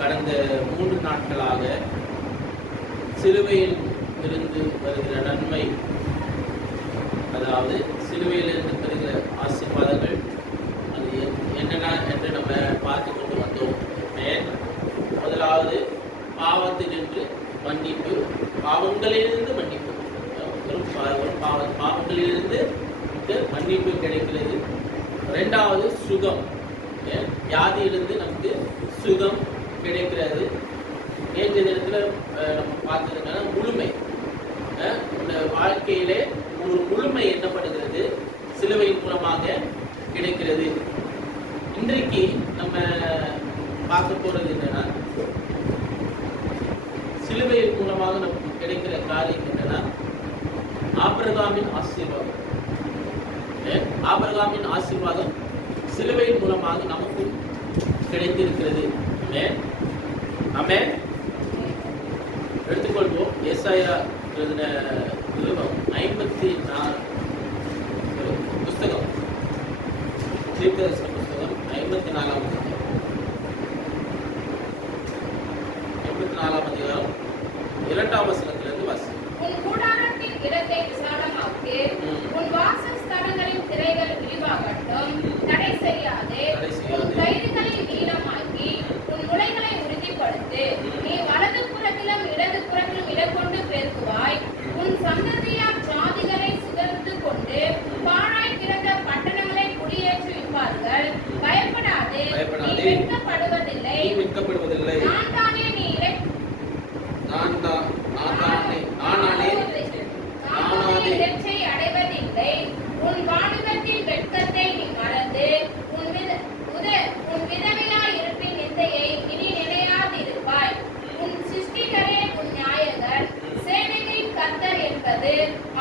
கடந்த 3 நாட்களாக சிலுவையில் இருந்து வருகிற நன்மை, அதாவது சிலுவையில் இருந்து பெறுகிற ஆசீர்வாதங்கள் அது என்னென்ன என்று நம்ம பார்த்து கொண்டு வந்தோம். முதலாவது பாவத்திலிருந்து மன்னிப்பு, பாவங்களிலிருந்து மன்னிப்பு, பாவங்களிலிருந்து மன்னிப்பு கிடைக்கிறது. இரண்டாவது சுகம், வியாதியிலிருந்து நமக்கு சுகம் கிடைக்கிறது. நேற்று தினத்தில் நம்ம பார்த்ததுன்னா முழுமை, இந்த வாழ்க்கையிலே ஒரு முழுமை என்னப்படுகிறது சிலுவையின் மூலமாக கிடைக்கிறது. இன்றைக்கு நம்ம பார்க்க போறது என்னன்னா, சிலுவையின் மூலமாக நமக்கு கிடைக்கிற காரியம் என்னன்னா ஆபிரகாமின் ஆசீர்வாதம். ஆபிரகாமின் ஆசீர்வாதம் சிலுவையின் மூலமாக நமக்கு கிடைத்திருக்கிறது. ஆமென். எடுத்துக்கொள்வோம். ஏசாயா எழுதின 54 புஸ்தகம், தீர்க்கதரிசன புஸ்தகம் 54ஆம் அதிகாரம் 2ஆம் வசனத்திலிருந்து வாசி. உன் கூடாரத்தின் இடத்தை விசாலமாக்கு, உன் வாசஸ்தலங்களின் திரைகள் விரிவாகட்டும். தடை செய்யாதே, உன் கயிறுகளை நீளமாக்கி உன் முளைகளை உறுதிப்படுத்து. நீ வலது புறத்திலும் இடது புறத்திலும் இடங்கொண்டு பெருக்குவாய். உன் சந்ததியார் ஜாதிகளை சுதர்ந்து கொண்டு பாழாய் கிடந்த பட்டணங்களை குடியேற்றுவிப்பார்கள். பயப்படாதே, நீ வெட்கப்படுவதில்லை. நான் தானே இறைச்சை அடைவதில்லை. உன் வாலிபத்தின் வெட்கத்தை நீ மறந்து உன் விதவையா இருப்பின் நிந்தையை இனி நினையாதிருப்பாய். உன் சிருஷ்டிகரே உன் நாயகர், சேனைகளின் கர்த்தர் என்பது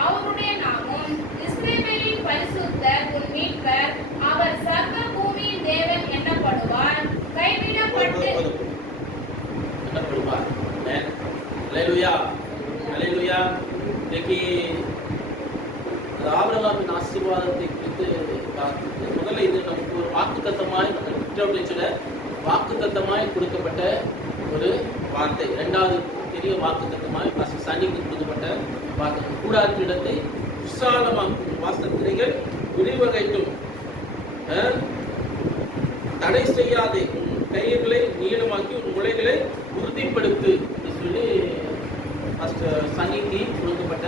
அவருடைய நாமம். இஸ்ரவேலின் பரிசுத்தர் உன் மீட்பர், அவர் சர்வ பூமியின் தேவன் என்னப்படுவார். கைவிடப்பட்டு ஆபிரகாமின் ஆசீர்வாதத்தை குறித்து முதல்ல இது நமக்கு ஒரு வாக்குத்தத்தமாய், வாக்குத்தத்தமாய் கொடுக்கப்பட்ட ஒரு வார்த்தை. இரண்டாவது பெரிய வாக்குத்தத்தமாய் சனிக்கு கொடுக்கப்பட்ட வார்த்தை. கூடாத இடத்தை விசாலமாக்கும், வாசத்திரைகள் விரிவகைட்டும், தடை செய்யாதே, உன் கயிறுகளை நீளமாக்கி உன் முளைகளை உறுதிப்படுத்து என்று சொல்லி சனிக்கு கொடுக்கப்பட்ட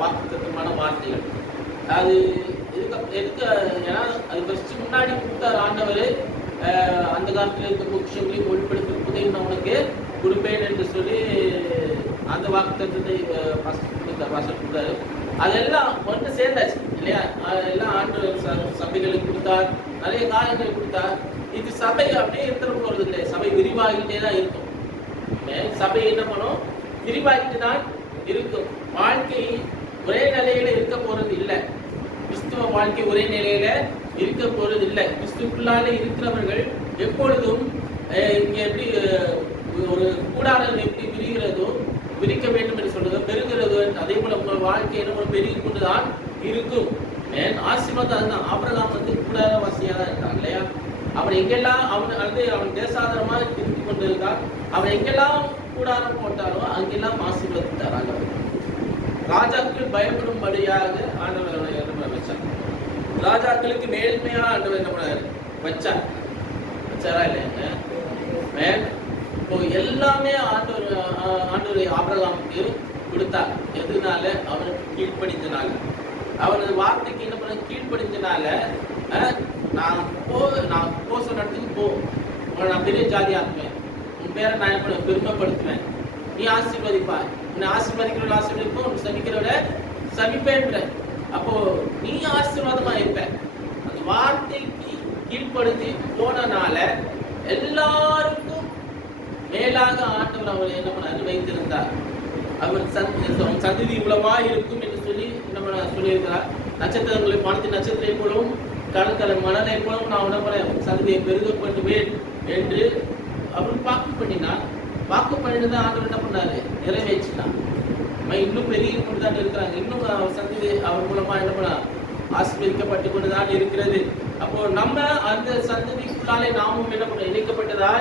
வாக்குத்தத்தமான வார்த்தைகள். அது எதுக்கு ஏன்னா அது ஃபர்ஸ்ட் முன்னாடி கொடுத்தார் ஆண்டவர். அந்த காலத்தில் இருக்க பொக்கிஷங்களையும் ஒளிப்படுத்த புதையும் நான் உனக்கு கொடுப்பேன் என்று சொல்லி அந்த வாக்குத்தத்தத்தை கொடுத்தாரு. அதெல்லாம் ஒன்று சேர்ந்தாச்சு இல்லையா? அதெல்லாம் ஆண்டவர் சபைகளுக்கு கொடுத்தார், நிறைய காரியங்களை கொடுத்தார். இது சபை அப்படியே இருந்துட போறது கிடையாது. சபை விரிவாகிட்டே தான் இருக்கும். சபை என்ன பண்ணும்? விரிவாகிட்டு தான் இருக்கும். வாழ்க்கை ஒரே நிலையில இருக்க போறது இல்லை. கிறிஸ்துவ வாழ்க்கை ஒரே நிலையில இருக்க போறது இல்லை. கிறிஸ்துக்குள்ளால இருக்கிறவர்கள் எப்பொழுதும் இங்க எப்படி ஒரு கூடாரம் எப்படி விரிகிறதோ, விரிக்க வேண்டும் என்று சொல்றதோ, பெருகிறதோ, அதே போல உங்கள் வாழ்க்கை என்ன பெருகி கொண்டுதான் இருக்கும். ஆசீர்வாதம் அதுதான். ஆபிரகாம் கூடார வாசியா தான் இருக்கான் இல்லையா? அவன் எங்கெல்லாம் அவன் தேசாதரமா இருந்து கொண்டு இருக்கான். அவன் எங்கெல்லாம் கூடாரம் போட்டாரோ அங்கெல்லாம் ஆசீர்வதித்தார் ஆண்டவர். ராஜாக்கள் பயப்படும்படியாக ஆண்டவர் வச்சார். ராஜாக்களுக்கு மேன்மையா ஆண்டவர் என்ன பண்ணாரு? வச்சாரா இல்லையா? இப்போ எல்லாமே ஆண்டவர் ஆபிரகாமுக்கு கொடுத்தார். எதுனால? அவனுக்கு கீழ்ப்படிஞ்சனால, அவனது வார்த்தைக்கு என்ன பண்ண கீழ்ப்படிஞ்சனால, நான் போ சொன்ன இடத்துக்கு போ, உங்களை நான் பெரிய ஜாதி ஆக்குவேன், உன் பேரை நான் என்ன பெருமைப்படுத்துவேன், நீ ஆசீர்வதிப்பாய், உன்னை ஆசீர்வதிக்கிறவங்க ஆசீர்வதிப்போம், உன் சபிக்கிறவட சபிப்பேன்ற. அப்போ நீ ஆசீர்வாதமா இருப்ப. அந்த வார்த்தைக்கு கீழ்ப்படுத்தி போனனால எல்லாருக்கும் மேலாக ஆண்டவர் அவர் என்ன பண்ண வைத்திருந்தார். அவர் சந்ததி இவ்வளவா இருக்கும் என்று சொல்லி நம்ம சொல்லியிருக்கிறார். நட்சத்திரங்களை வானத்தின் நட்சத்திரை போலவும் கடற்கரை மணலை போலவும் நான் உடம்புல சந்ததியை பெருகப்படுவேன் என்று அவர் வாக்கு பண்ணினார். வாக்கு பண்ணிட்டு தான் ஆண்டவர் என்ன பண்ணாரு? நிறைவேற்றினார். இன்னும் பெரிய கொண்டு தான் இருக்கிறாங்க. இன்னும் அவர் சந்ததி அவர் மூலமா என்ன பண்ண ஆசீர்வதிக்கப்பட்டு கொண்டுதான் இருக்கிறது. அப்போ நம்ம அந்த சந்ததிக்குள்ளாலே நாமும் என்ன பண்ண இணைக்கப்பட்டதா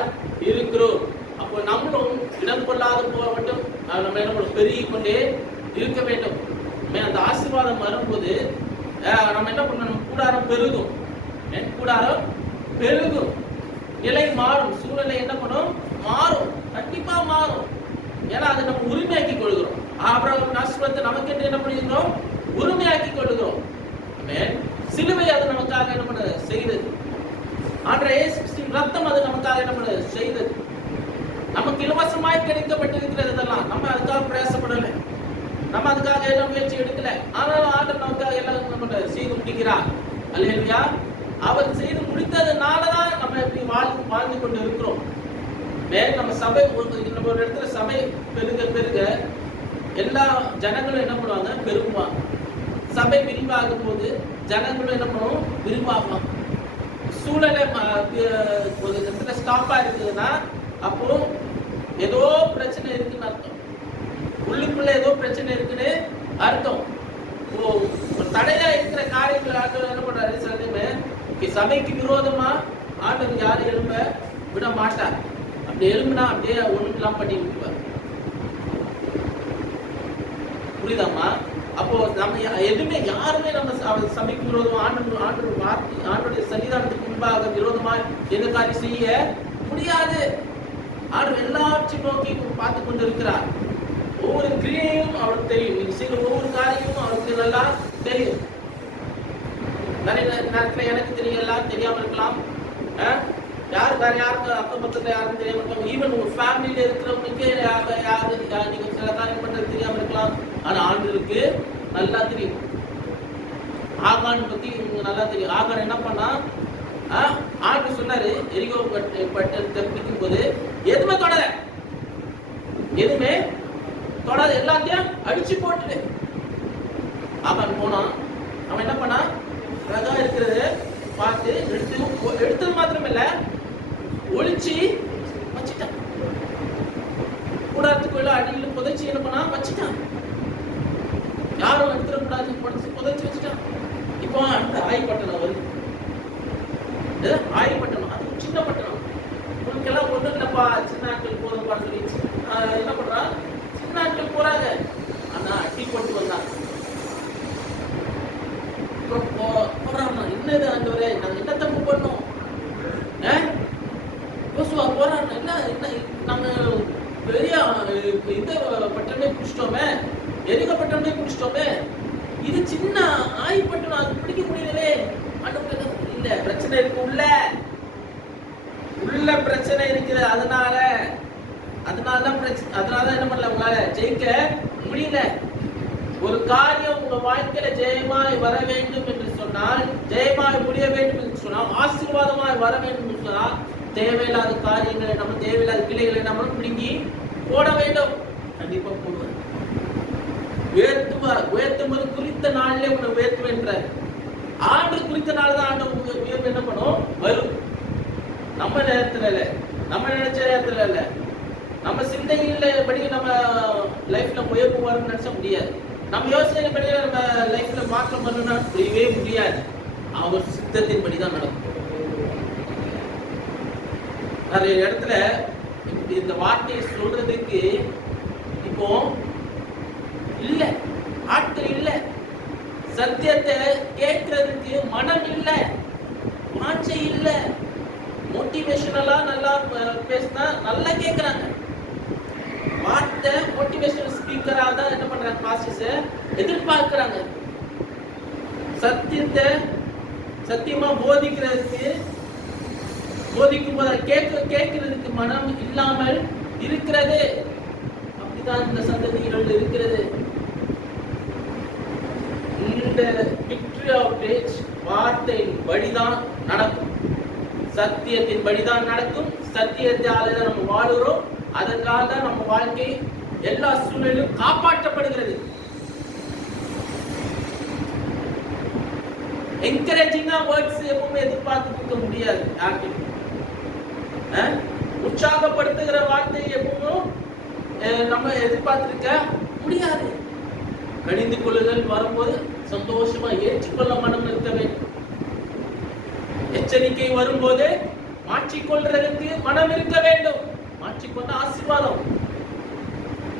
இருக்கிறோம். அப்போ நம்மளும் இடம் கொள்ளாத போக மட்டும் நம்ம என்ன பண்ண பெருகி கொண்டே இருக்க வேண்டும். அந்த ஆசீர்வாதம் வரும்போது நம்ம என்ன பண்ணணும், கூடாரம் பெருகும், கூடாரம் பெருகும், நிலை மாறும், சூழ்நிலை என்ன பண்ணும் மாறும், கண்டிப்பா மாறும். ஏன்னா அதை நம்ம உரிமையாக்கி கொள்கிறோம். ஆபிரகாம் ஆசீர்வாதத்தை நமக்கு என்று என்ன பண்ணிக்கிறோம், உரிமையாக்கி கொள்கிறோம். சிலுவை அது நமக்காக என்ன பண்ண செய்தது, ஆண்டவரே இயேசு கிறிஸ்துவின் ரத்தம் அது நமக்காக என்ன பண்ண செய்தது. நமக்கு இலவசமாய் கிடைக்கப்பட்டிருக்கிறது. இதெல்லாம் நம்ம அதுக்காக பிரயாசப்படலை, நம்ம அதுக்காக எல்லாம் முயற்சி எடுக்கல. ஆனால் ஆண்டவர் நமக்காக எல்லாம் நம்ம செய்து முடிக்கிறார். அல்லேலூயா. அவர் செய்து முடித்ததுனாலதான் நம்ம எப்படி வாழ்ந்து கொண்டு இருக்கிறோம். நம்ம சபை நம்ம ஒரு இடத்துல சபை பெருக பெருக எல்லா ஜனங்களும் என்ன பண்ணுவாங்க, பெருகுவாங்க. சபை விரிவாகும் போது ஜனங்களும் என்ன பண்ணுவோம், விரிவாகும். சூழ்நிலை ஒரு இடத்துல ஸ்டாப்பா இருக்குதுன்னா அப்போ ஏதோ பிரச்சனை இருக்குன்னு அர்த்தம். உள்ளுக்குள்ள ஏதோ பிரச்சனை இருக்குன்னு அர்த்தம். தடையா இருக்கிற காரியங்களை ஆண்டவர் என்ன பண்றாரு, சில டைம் சபைக்கு விரோதமா ஆண்டவர் யாரும் எழும்ப விட மாட்டார். அப்படி எழும்புனா அப்படியே ஒண்ணுலாம் பண்ணி விட்டுவார். புரியுதாம்மா? அப்போ நம்ம எதுவுமே யாருமே நம்ம சபைக்கு விரோதமா ஆண்டோடைய சன்னிதானத்துக்கு முன்பாக விரோதமா எந்த காரியம் செய்ய முடியாது. ஆண்டவர் எல்லாவற்றையும் நோக்கி பார்த்து கொண்டு இருக்கிறார். ஒவ்வொரு கிரியையும் அவருக்கு தெரியும், நீங்க செய்கிற ஒவ்வொரு காரியமும் அவருக்கு நல்லா தெரியும். நிறைய நேரத்துல எனக்கு தெரியும், எல்லாம் தெரியாம இருக்கலாம். வேற யாருக்கு அக்கம் பக்கத்துல யாருக்கும் தெரியாம இருக்கலாம். ஈவன் உங்க ஃபேமிலியில இருக்கிறவங்களுக்கு நீங்க சில காரியம் பண்றது தெரியாம இருக்கலாம். ஆனா ஆண்டவருக்கு நல்லா தெரியும். ஆகான் பத்தி நல்லா தெரியும். ஆகான் என்ன பண்ணா, ஆண்டு சொன்னாரு எரிகோ பட்டத்தை பிடிக்கும் போது எதுவுமே தொடாத எல்லாத்தையும் அடிச்சு போட்டுட்டு ஆகான் போனான். அவன் என்ன பண்ணா, அழகா இருக்கிறது பார்த்து எடுத்தது மாத்திரம் இல்ல, ஒளிச்சு வச்சுட்டான். கூடாரத்துக்குள்ள அடியில் புதைச்சி என்ன பண்ணா வச்சுட்டான். யாரும் எடுத்துடக்கூடாது, புதைச்சி வச்சுட்டான். இப்போ அந்த ஆய்பட்டணம் வருது. ஆய்பட்டணம் அது சின்ன பட்டணம். உங்களுக்கு எல்லாம் ஒண்ணு இல்லப்பா, சின்ன ஆட்கள் போதும்பா சொல்லி என்ன பண்றான், சின்ன ஆட்கள் போறாங்க. ஆனா அடி போட்டு வந்தாங்க. என்னது ஆண்டவரே, நாங்க என்ன தப்பு பண்ணோம்? போறாங்க, என்ன நம்ம பெரிய இந்த பட்டணமே பிடிச்சிட்டோமே, எரிக பட்டணமே பிடிச்சிட்டோமே, இது சின்ன ஆய்பட்டணம், அது பிடிக்க முடியலே. இல்ல, பிரச்சனை இருக்கு, உள்ள பிரச்சனை இருக்குது. அதனாலதான் பிரச்சனை. அதனாலதான் என்ன பண்ணல, உங்களால ஜெயிக்க முடியல. ஒரு காரியம் உங்க வாழ்க்கையில ஜெயமாய் வர வேண்டும் என்று சொன்னால், ஜெயமாய் முடிய வேண்டும் என்று சொன்னால், ஆசீர்வாதமாய் வர வேண்டும் என்று சொன்னால், தேவையில்லாத காரியங்களை நம்ம தேவையில்லாத கிளைகளை நம்ம பிடுங்கி போட வேண்டும். கண்டிப்பா போடுவார். உயர்த்தும் போது குறித்த நாளிலே உன்னை உயர்த்துவேன்ற ஆண்டு குறித்த நாள் தான் ஆண்டு உயர்வு என்ன பண்ணும் வரும். நம்ம நேரத்துல இல்ல, நம்ம நினைச்ச நேரத்துல இல்ல, நம்ம சிந்தையில படி நம்ம லைஃப்ல உயர்வு வரும்னு நினைச்ச முடியாது. நம்ம யோசனை படி நம்ம லைஃப்ல மாற்றம் வரணும்னா முடியவே முடியாது. அவர் சித்தத்தின் படிதான் நடக்கும். நிறைய இடத்துல இந்த வார்த்தையை சொல்றதுக்கு இப்போ இல்ல, ஆட்கள் இல்ல, சத்தியத்தை கேட்கறதுக்கு மனம் இல்ல, வாஞ்சை இல்ல. மோட்டிவேஷனலா நல்லா பேசினா நல்லா கேட்கறாங்க. வார்த்தை மோட்டிவேஷனல் ஸ்பீக்கரா தான் என்ன பண்றாங்க, பாஸ்டர்ஸ் எதிர்பார்க்கிறாங்க. சத்தியத்தை சத்தியமா போதிக்கும் போது கேட்கறதுக்கு மனம் இல்லாமல் இருக்கிறது. அப்படிதான் இந்த சந்ததிகள் இருக்கிறது. இந்த விக்டரி ஆஃப் டேஜ் வார்த்தையின் படிதான் நடக்கும், சத்தியத்தின் படிதான் நடக்கும். சத்தியத்தால தான் நம்ம வாழுறோம். அதற்காக தான் நம்ம வாழ்க்கை எல்லா சூழ்நிலையும் காப்பாற்றப்படுகிறது. என்கரேஜிங்கா வேர்ட்ஸ் எப்பவுமே எதிர்பார்த்து இருக்க முடியாது. யாருக்கும் உற்சாகப்படுத்துகிற வார்த்தையை எப்பவும் நம்ம எதிர்பார்த்திருக்க முடியாது. கடிந்து கொள்ளுதல் வரும்போது சந்தோஷமா ஏற்றுக்கொள்ள மனம் இருக்க வேண்டும். எச்சரிக்கை வரும்போது மாற்றிக்கொள்றதுக்கு மனம் இருக்க வேண்டும். மாற்றிக்கொண்ட ஆசீர்வாதம்.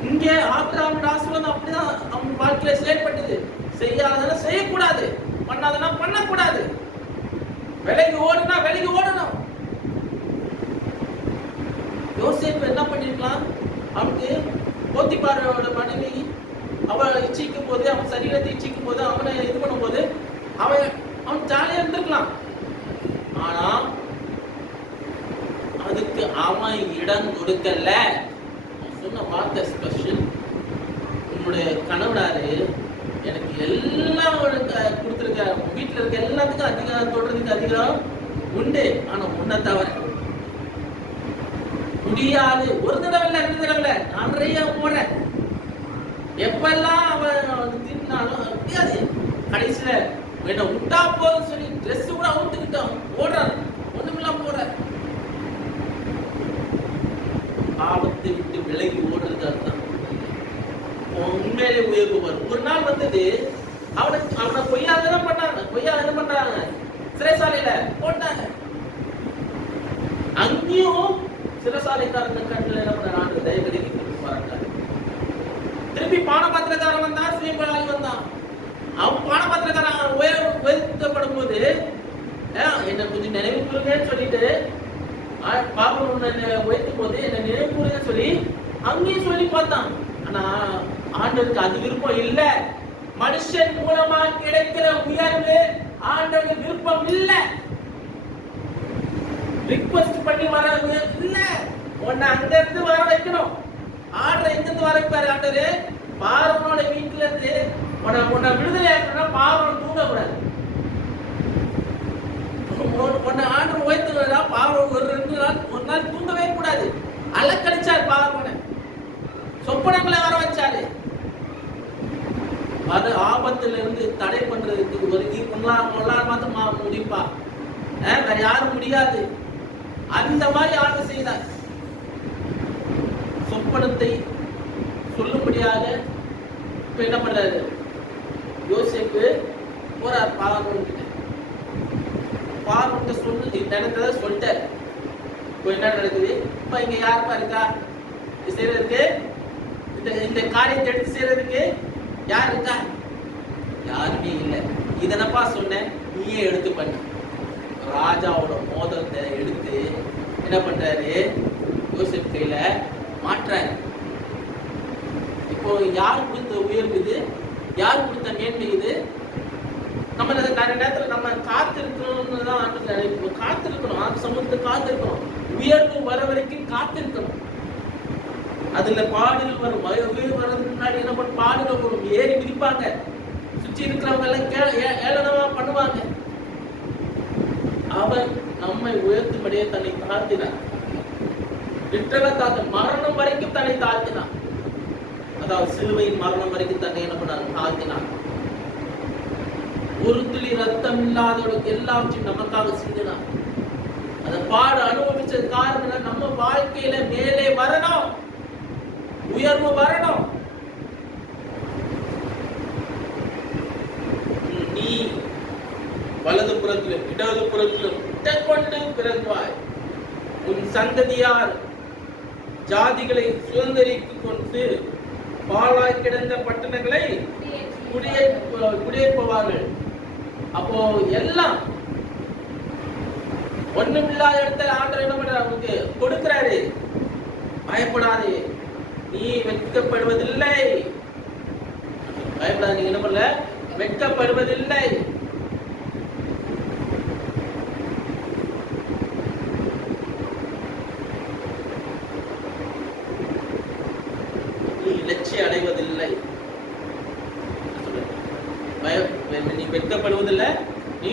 இங்கே ஆபிரகாமோட ஆசீர்வாதம் அப்படிதான் அவங்க வாழ்க்கையில செயல்பட்டது. செய்யாதனா செய்யக்கூடாது, பண்ணாதனா பண்ணக்கூடாது, விலகி ஓடுனா விலகி ஓடணும். யோசேப்பு என்ன பண்ணிருக்கலாம்? அவனுக்கு போத்திபாரோட மனைவி அவன் இச்சிக்கும் போது, அவன் சரீரத்தை இச்சிக்கும் போது, அவனை இது பண்ணும் போது அவன் ஜாலியா இருந்திருக்கலாம். ஆனா அதுக்கு அவன் இடம் கொடுக்கல. சொன்ன வார்த்தை ஸ்பெஷல். உன்னுடைய கணவனாரு எனக்கு எல்லாம் கொடுத்துருக்க, வீட்டுல இருக்க எல்லாத்துக்கும் அதிகாரம் தொடுறதுக்கு அதிகாரம் உண்டு, ஆனா உன்னை தவிர முடியாது. ஒரு தடவை இல்ல, ரெண்டு தடவை இல்ல, நான் நிறைய போறேன். எப்பெல்லாம் அவன் தின்னாலும் முடியாது. கடைசியில என்ன விட்டா போதும் சொல்லி ட்ரெஸ் கூட அவுத்துக்கிட்டான், ஓடுறான், ஒண்ணுமில்லாம் போற. பாவத்தை விட்டு விலகி ஓடுறது அதுதான் உண்மையிலே உயர்வு வரும். ஒரு நாள் வந்தது, அவனை பொய்யாக என்ன பண்றாங்க, சிறைசாலையில போட்டாங்க. அங்கேயும் சிறைசாலைக்காரன் கண்ணில் என்ன பண்றாங்க, தயவுக்கு பாருங்க. திருப்பி பானபாத்திரக்காரன் வந்தான், சுயம்பலாகி வந்தான். அவன் பானபாத்திரக்காரன் உயர்த்தப்படும் போது என்ன கொஞ்சம் நினைவு கூறுங்கன்னு சொல்லிட்டு, பாபம் உயர்த்தும் போது என்ன நினைவு கூறுங்கன்னு சொல்லி அங்கேயும் சொல்லி பார்த்தான். ஆனா ஆண்டவருக்கு அது விருப்பம் இல்ல. மனுஷன் மூலமா கிடைக்கிற உயர்வு ஆண்டவருக்கு விருப்பம் இல்ல. ரிக்வெஸ்ட் பண்ணி வர இல்ல, உன்னை அங்க இருந்து வர வைக்கணும். ஆர்டர் எங்க இருந்து வர வைப்பாரு ஆண்டவரு? பார்வனோட வீட்டுல இருந்து உன்னை விடுதலை ஆக்கணும்னா பார்வன் தூங்க கூடாது. உன்னை ஆண்டவர் உயர்த்துறா பார்வன் ஒரு நாள் தூங்கவே கூடாது. அலக்கடிச்சார் பார்வனை, சொப்பனங்களை வர வச்சாரு. அது ஆபத்துல இருந்து தடை பண்றதுக்கு ஒரு மாத்தம் முடிப்பா, வேற யாரும் முடியாது. அந்த மாதிரி ஆண்டு செய்தார். சொப்பனத்தை சொல்லும்படியாக இப்ப என்ன பண்றாரு யோசேப்பு போறார் பார்வன். பார்வன் சொல்லி நடந்ததை சொல்லிட்டாரு. இப்போ என்ன நடக்குது? இப்ப இங்க யாருப்பா இருக்கா செய்யறதுக்கு? இந்த காரியத்தை எடுத்து செய்யறதுக்கு யார் இருக்கா? யாருமே இல்லை. இதனப்பா சொன்னேன், நீயே எடுத்து பண்ண. ராஜாவோட மோதிரத்தை எடுத்து என்ன பண்றாரு, யோசேப்பு கையில மாற்றாரு. இப்போ யார் கொடுத்த உயர்வு இது? யார் கொடுத்த மேன்மை இது? நம்ம நிறைய நேரத்துல நம்ம காத்திருக்கணும்னு தான் நினைப்போம். காத்திருக்கணும், அந்த சமூகத்தை காத்திருக்கணும். உயர்வு வர வரைக்கும் காத்திருக்கணும். அதுல பாடல் வரும். உயர்வு வர்றதுக்கு முன்னாடி என்ன பண்ண பாடல் வரும், ஏறி மிதிப்பாங்க. சுற்றி இருக்கிறவங்க எல்லாம் ஏளனமா பண்ணுவாங்க. அவன் நம்மை உயர்த்தும்படியே தன்னை தாழ்த்தினான். மரணம் வரைக்கும் தன்னை தாழ்த்தினான். அதாவது சிலுவையின் மரணம் வரைக்கும் தன்னை என்ன பண்ணார், தாழ்த்தினான். ஒரு துளி ரத்தம் இல்லாதவர்களுக்கு எல்லாவற்றையும் நமக்காக சிந்தினான். அந்த பாடு அனுபவிச்ச காரணம் நம்ம வாழ்க்கையில மேலே வரணும், உயர்வு வரணும். நீ வலது புறத்திலும் இடது புறத்திலும் கொண்டு பிறந்தாய். உன் சந்ததியார் ஜாதிகளை சுதந்திரித்துக் கொண்டு பாழாய் கிடந்த பட்டணங்களை குடியேற்றுவார்கள். அப்போ எல்லாம் ஒண்ணுமில்லாத இடத்துல ஆண்டவர் என்ன பண்றாரு, அவனுக்கு கொடுக்கிறாரு. பயப்படாதே, நீ வெட்கப்படுவதில்லை. பயப்படாத, நீங்க என்ன பண்ணல, வெட்கப்படுவதில்லை. நீ லட்சியம் அடைவதில்லை. நீ வெட்கப்படுவதில்லை, நீ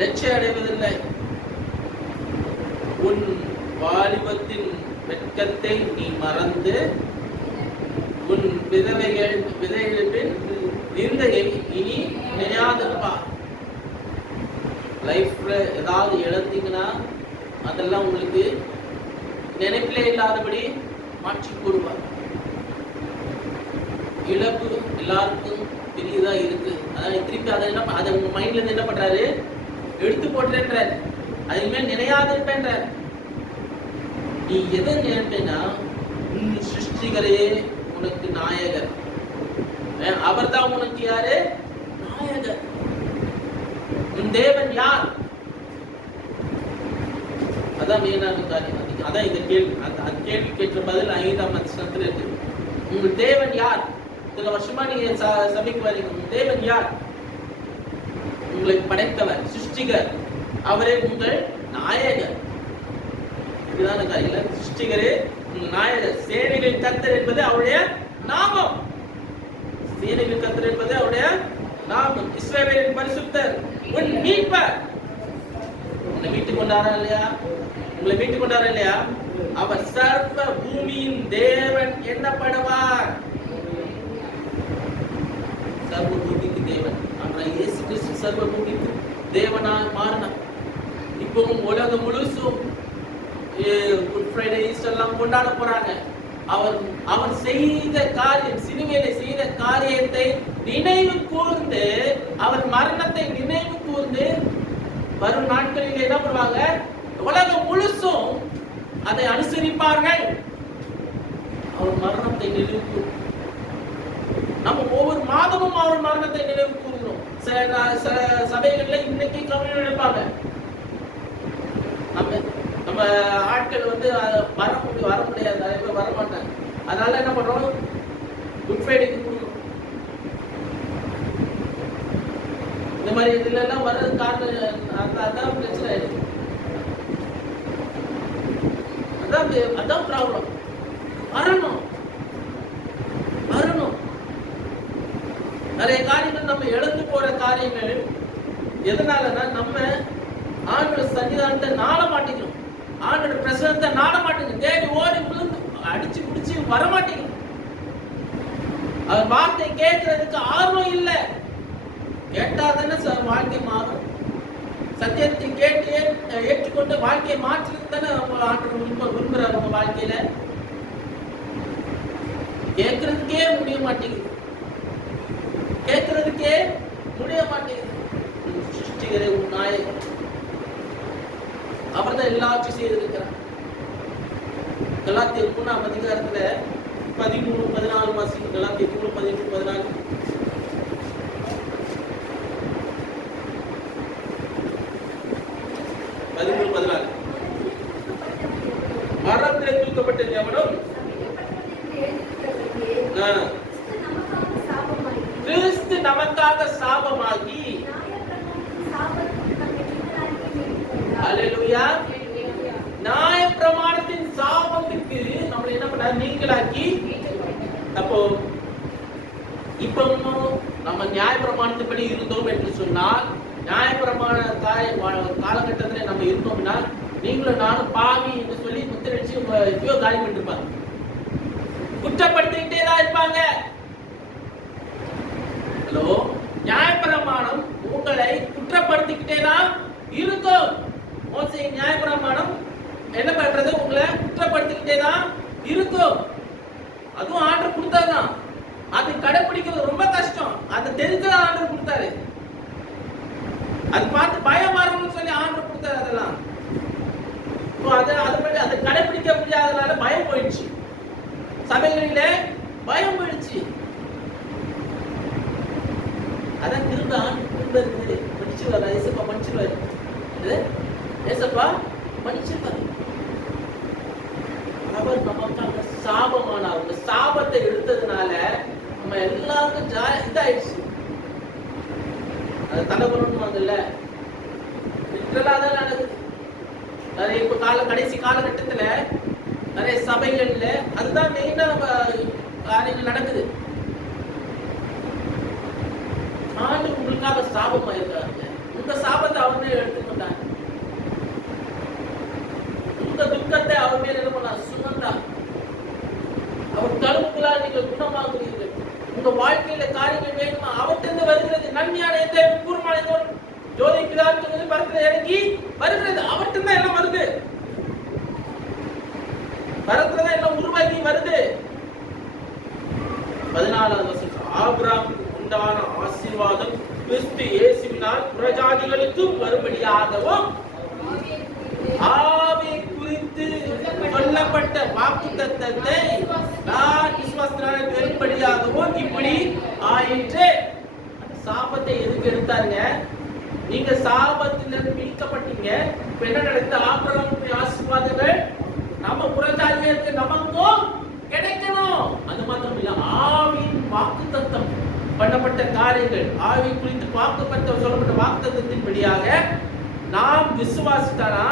லட்சியம் அடைவதில்லை. உன் வாலிபத்தின் வெட்கத்தை நீ மறந்து உன் விதைகளின் நிந்தையை இனி நினையாதிருப்பா. லைஃப்ல ஏதாவது இழந்தீங்கன்னா அதெல்லாம் உங்களுக்கு நினைப்பிலே இல்லாதபடி மாற்றி கூறுவார். இழப்பு எல்லாருக்கும் பெரியதா இருக்கு. அதாவது திருப்பி அதை உங்க மைண்ட்ல இருந்து என்ன பண்றாரு, எடுத்து போட்டுறேன்றாரு. அதுமே நினையாதுன்றார். நீ எதை நினைப்பேன்னா, உன் சிருஷ்டிகரே உனக்கு நாயகர். அவர் தான் உனக்கு யாரு? நாயகர். உன் தேவன் யார்? அதான் மெயினான காரியம். அதான் இந்த கேள்வி. அந்த கேள்வி கேட்ட பதில் 5ஆம் வசனத்துல இருக்கு. உங்கள் தேவன் யார்? சில வருஷமா நீங்க சபைக்கு வரீங்க. உங்கள் தேவன் யார்? உங்களை படைத்தவர், சிருஷ்டிகர். அவரே உங்கள் நாயகர். இதுதான காரியம். சிருஷ்டிகரே உங்கள் நாயகர். சேனைகளின் கர்த்தர் என்பது அவருடைய நாமம். சேனைகளின் கர்த்தர் என்பது அவருடைய நாமம். இஸ்ரவேலின் பரிசுத்தர், உன் மீட்பர். உங்களை மீட்டுக் கொண்டாரா இல்லையா? உங்களை மீட்டுக் கொண்டாரா இல்லையா? அவர் சர்வ பூமியின் தேவன் என்னப்படுவார். சர்வ பூமிக்கு தேவன். ஆனால் இயேசு கிறிஸ்து சர்வ பூமிக்கு தேவனாக மாறினார். இப்பவும் உலகம் முழுசும் குட் ஃப்ரைடே, ஈஸ்டர் எல்லாம் கொண்டாட போறாங்க. அவர் செய்த காரியம், சிலுவையில செய்த காரியத்தை நினைவு கூர்ந்து, அவர் மரணத்தை நினைவு கூர்ந்து வரும் நாட்களில் என்ன பண்ணுவாங்க? உலகம் முழுசும் அதை அனுசரிப்பார்கள். அவர் மரணத்தை நினைவு கூர்ந்து நம்ம ஒவ்வொரு மாதமும் அவர் மரணத்தை நினைவு கூறுகிறோம். சில சபைகள்ல இன்னைக்கு கம்யூனியன் எடுப்பாங்க. நம்ம ஆட்கள் வர முடியாது, நிறைய பேர் வர மாட்டாங்க. அதனால என்ன பண்றோம்? குட் ஃப்ரைடேக்கு கொடுக்கணும். இந்த மாதிரி இதுல எல்லாம் வர்றது காரணம் அதான் பிரச்சனை. அதான் ப்ராப்ளம். வரணும். நிறைய காரியங்கள் நம்ம இழந்து போற காரியங்கள் எதனாலன்னா, நம்ம ஆண்டோட சன்னிதானத்தை நாட மாட்டேங்கிறோம். ஆண்டோட பிரசனத்தை நாட மாட்டேங்குது. தேடி ஓடி விழுந்து அடிச்சு பிடிச்சி வர மாட்டேங்குது. அவர் வார்த்தை கேட்கறதுக்கு ஆர்வம் இல்லை. கேட்டா தானே வாழ்க்கை மாறும். சத்தியத்தை கேட்டு ஏற்றுக்கொண்டு வாழ்க்கையை மாற்றுறது தானே ஆண்டவர் விரும்புறாரு. உங்க வாழ்க்கையில கேட்கறதுக்கே முடிய மாட்டேங்குது. கேட்கறதுக்கே முடிய மாட்டேங்குது. சிருஷ்டிகரே உன் நாயகன். அவர் தான் எல்லாத்தையும் செய்திருக்கிறார். கலாத்தியர் 3ஆம் அதிகாரத்துல 13-14 வாசிக்கும். கலாத்தியர் 3:13-14. மரத்திலே தூக்கப்பட்ட எவனும் கிறிஸ்து நமக்காக சாபமாகி, அல்லேலூயா, நியாயப்பிரமாணத்தின் சாபத்துக்கு நம்மளை என்ன பண்ண நீங்களாக்கி. அப்போ இப்போ நம்ம நியாயப்பிரமாணத்துப்படி இருந்தோம் என்று சொன்னால், நியாயப்பிரமாண காலகட்டத்தில் நம்ம இருந்தோம்னா, நீங்களும் நானும் பாவி என்று சொல்லி முத்திரடிச்சு எப்பயோ காரியம் பண்ணிருப்பாங்க. குற்றப்படுத்திக்கிட்டே தான் இருப்பாங்க. ஹலோ, நியாயப்பிரமாணம் உங்களை குற்றப்படுத்திக்கிட்டே தான் இருக்கும். மோசே நியாயப்பிரமாணம் என்ன பண்றது? உங்களை குற்றப்படுத்திக்கிட்டே தான் இருக்கும். அதுவும் ஆர்டர் கொடுத்தாதான். அது கடைபிடிக்கிறது ரொம்ப கஷ்டம். அது தெரிஞ்சுதான் ஆர்டர் கொடுத்தாரு. அது பார்த்து பயம் வரணும்னு சொல்லி ஆர்டர் கொடுத்தாரு. அதெல்லாம் அதை கடைபிடிக்க முடியாதனால பயம் போயிடுச்சு. சபைகளிலே பயம் போயிடுச்சு. அதான் திரும்ப இருக்குது. மன்னிச்சிருவாரு. ஏசப்பா மன்னிச்சிருவாரு. ஏசப்பா மன்னிச்சிருவாரு. அவர் நமக்காக சாபமானார். அந்த சாபத்தை எடுத்ததுனால நம்ம எல்லாருக்கும் இதாயிடுச்சு. அது தலைவரணும் அதுல லிட்டரலா தான் நடக்குது. நிறைய இப்ப கடைசி காலகட்டத்துல நிறைய சபைகள்ல அதுதான் மெயினா காரியங்கள் நடக்குது. ஆண்டு உங்களுக்காக சாபமா இருக்காங்க. உங்க சாபத்தை அவர் மேல எடுத்துக்கொண்டாங்க. உங்க துக்கத்தை அவர் மேல என்ன பண்ண சுமந்தா. அவர் தழும்புகளால் நீங்கள் குணமாகுவீர்கள். உங்க வாழ்க்கையில காரியங்கள் வேணுமா? அவற்றிலிருந்து வருகிறது. நன்மையான எந்த கூர்மான ஜோதி பிதாவிலிருந்து பரத்துல இறங்கி வருகிறது. அவற்றிலிருந்து எல்லாம் வருது. பரத்துல எல்லாம் உருவாகி வருது. 14வது வசனம். ஆபிரகாமுக்கு உண்டான கிறிஸ்து வரும்படியாகவும் ஆவி குறித்து சொல்லப்பட்ட வாக்குத்தத்தத்தை நான் விசுவாசத்தினாலே பெறும்படியாகவும் இப்படி ஆயிற்று. சாபத்தை எதுக்கு எடுத்தாங்க? நீங்க சாபத்திலிருந்து மீட்கப்பட்டீங்க. இப்ப என்ன நடக்குது? ஆபிரகாமுடைய ஆசீர்வாதங்கள் நம்ம புறஜாதியருக்கு நமக்கும் கிடைக்கணும். அது மாத்திரம் இல்ல, ஆவியின் வாக்குத்தத்தம் பண்ணப்பட்ட காரியங்கள், ஆவி குறித்து வாக்குப்பட்ட சொல்லப்பட்ட வாக்குத்தத்தத்தின்படியாக நாம் விசுவாசித்தானா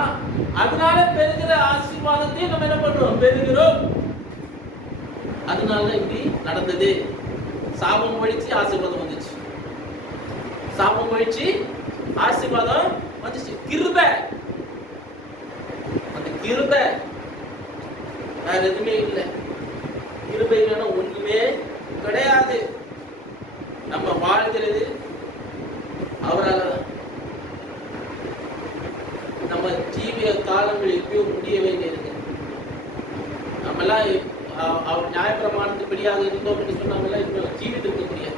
அதனால பெறுகிற ஆசீர்வாதத்தை நம்ம என்ன பண்றோம்? பெறுகிறோம். அதனால இப்படி நடந்தது. சாபம் ஒழிச்சு ஆசீர்வாதம் வந்துச்சு. சாபம் ஒழிச்சு ஆசீர்வாதம் வந்துச்சு. கிருபை, அந்த கிருபை வேற எதுவுமே இல்லை. கிருபை இல்லைன்னா ஒண்ணுமே கிடையாது. நம்ம வாழ்கிறது அவரால். நம்ம ஜீவிய காலங்கள் எப்பயோ முடிய வேண்டியிருக்கு. நம்மெல்லாம் அவர் நியாயப்பிரமாணத்தின்படியாக இருந்தோம் என்று சொன்னாங்கல்ல, இன்னும் ஜீவித்திருக்க முடியாது.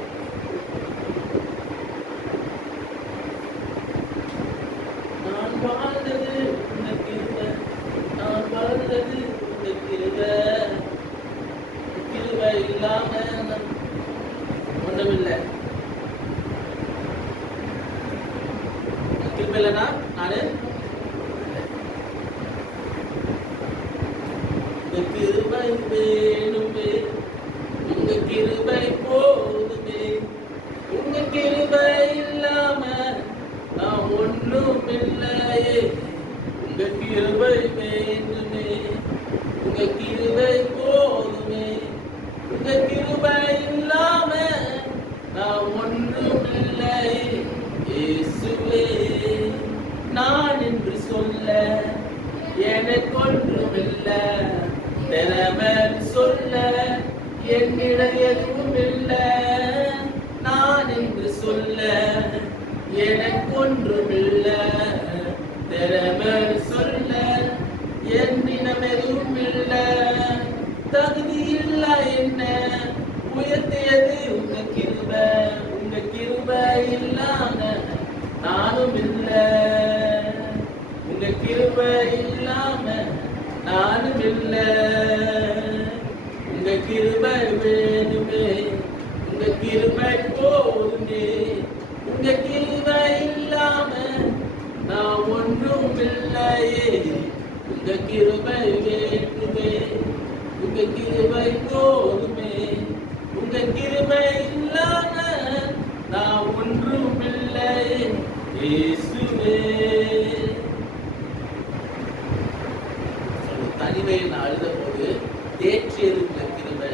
நான் வாழ்ந்தது இந்த கிருபை, நான் வாழ்ந்தது இந்த கிருபை. கிருபை இல்லாம ஒன்றுமில்லை. கிருபை இல்லைன்னா நானு கிருபை வேணுமே, உங்க கிருபை போதுமே, உங்க கிருபை இல்லாம நான் ஒண்ணும் இல்லையே. உங்க கிருபை வேணுமே, உங்க கிருபை போதுமே, உங்க கிருபை இல்லாம நான் ஒண்ணும் இல்லையே. இயேசுவே நான் என்று சொல்ல எனக்கு ஒன்றுமில்லை, திறமை சொல்ல என்னிடம் எதுவும் இல்லை. நான் என்று சொல்ல எனக்கு ஒன்றுமில்லை, திறமை சொல்ல என்னிடம் எதுவும் இல்லை. தகுதி இல்லை என்ன உயர்த்தியது உங்க கிருபை, உங்க கிருபை இல்லாம நானும் இல்லை. உங்க கிருபை இல்லாம நானும் இல்லை. உங்க கிருபை வேணுமே, உங்க கிருபை போதுமே, உங்க கிருபை இல்லாம நான் ஒன்றும் இல்லையே. உங்க கிருபை வேணுமே, உங்க கிருபை போதுமே, உங்க கிருபை இல்லாம நான் ஒன்றும் இல்லையே. இயேசுவே தனிமையில் அழுத போது தேற்றியது உங்க கிருபை,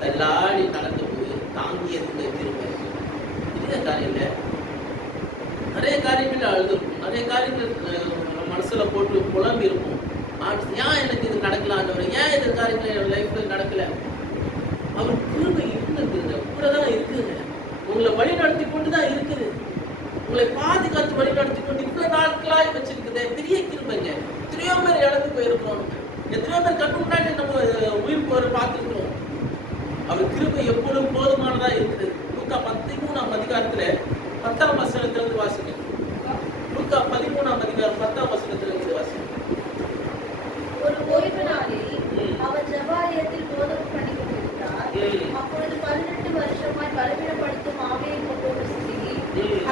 தள்ளாடி நடந்த போது தாங்கியது உங்க கிருபை. இல்ல காரியங்க, நிறைய காரியங்கள் அழுதுருக்கும், நிறைய காரியங்கள் மனசுல போட்டு புலம்பி இருக்கும். ஏன் எனக்கு இது நடக்கல ஆண்டவரே, ஏன் இந்த காரியங்கள் என் லைஃப்ல நடக்கல? அவர் கிருபை இருந்துருக்குங்க, கூட தான் இருக்குங்க. உங்களை வழி நடத்தி கொண்டு தான் இருக்குது. உங்களை பாதுகாத்து வழி நடத்தி கொண்டு இவ்வளவு நாட்களாய் வச்சிருக்குது. பெரிய கிருபைங்க. எத்தனையோ பேர் இழந்து போயிருக்கோம், எத்தனையோ பேர் கண்ணு முன்னாடி நம்ம உயிர் போற பார்த்துருக்கோம். அவர் கிருபை எப்பொழுதும் போதுமானதா இருக்குது. லூக்கா 13ஆம் அதிகாரத்துல 10ஆம் வசனத்திலிருந்து வாசிங்க. லூக்கா 13ஆம் அதிகாரம் 10ஆம் வசனத்திலிருந்து வாசிங்க. ஒரு ஓய்வு நாளில் அவர் ஜெபாலயத்தில் போதனை பண்ணிக் கொண்டிருந்தார். அப்பொழுது 18 வருஷமாய் பலவீனப்படுத்தும் ஆவியை கொண்ட ஒரு ஸ்திரீ